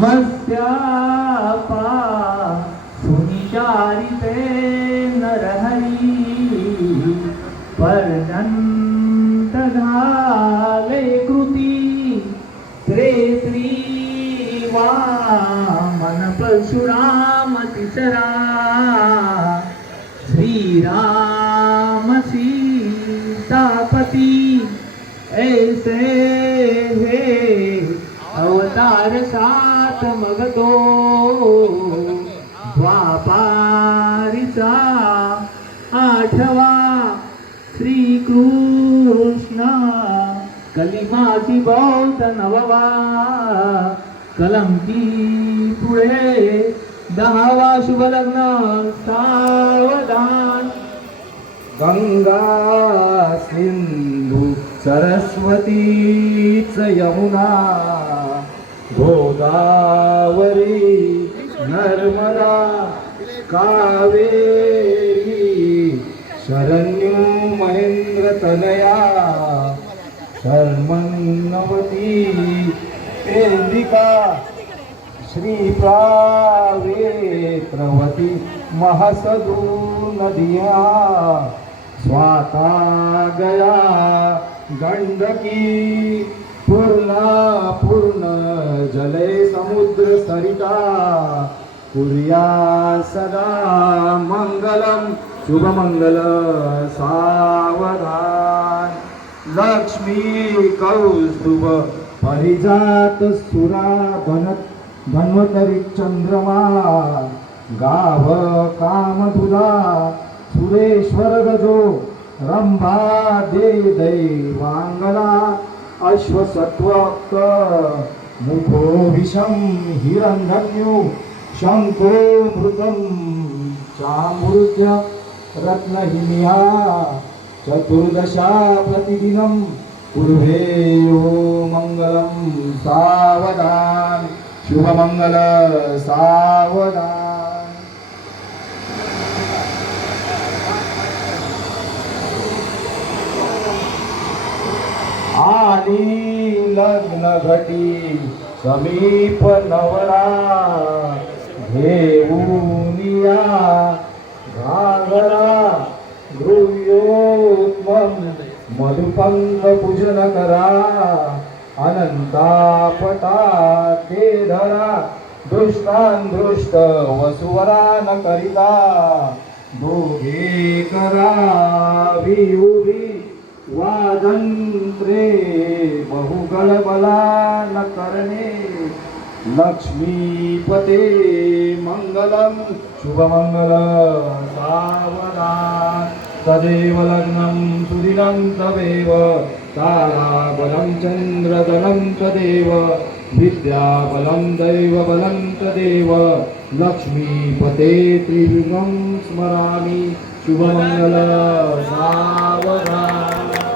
मस्यापा सुनिचारिते नरहरी पर्यन्तधाले कृती त्रेत्री वामन परशुराम तिसरा. श्रीराम सीतापती. ऐसे हे अवतार सात मगतो द्वापारीचा आठवा श्रीकृष्ण. कलिमाची बौद्ध नववा. कलंकी पुढे दहावा शुभ लग्न सावधान. गंगा सिंधू सरस्वतीच यमुना गोदावरी नर्मदा कावेरी शरण्यो महेंद्र तनया शर्मन्नवती केंद्रिका श्रीप्रावेत्रवती महसदू नदिया स्वाता गया गंडकी पूर्णा पूर्ण जले समुद्र सरिता कुर्या सदा मंगलम शुभमंगल सावधान। लक्ष्मी कौस्तुभ परिजात सुरा बनत बनवतरी चंद्रमा गाव कामधुला सुरेश्वर गजो रंभा दे दैवांगला अश्वसत्वक मुखो विषम हिरण्यू शंको मृतम चामृत्य रत्नहिमिया चतुर्दशा प्रतिदिनं पूर्वे मङ्गलं सावधान। शुभमङ्गल सावधान। आली लग्न घटी समीप नवरा घेऊन या मधुपंक पूजन करा अनंतापटा ते धरा दृष्टान दृष्ट वसुवरा न करिता दोघे करा उभी वादंत्रे बहुगलबला न करणे लक्ष्मीपते मङ्गलं शुभमङ्गल सावधान। तदेव लग्नं सुदिनं तवेव ताराबलं चन्द्रदलं तदेव विद्याबलं दैवबलं तदेव लक्ष्मीपते त्रिविगं स्मरामि शुभमङ्गल सावधान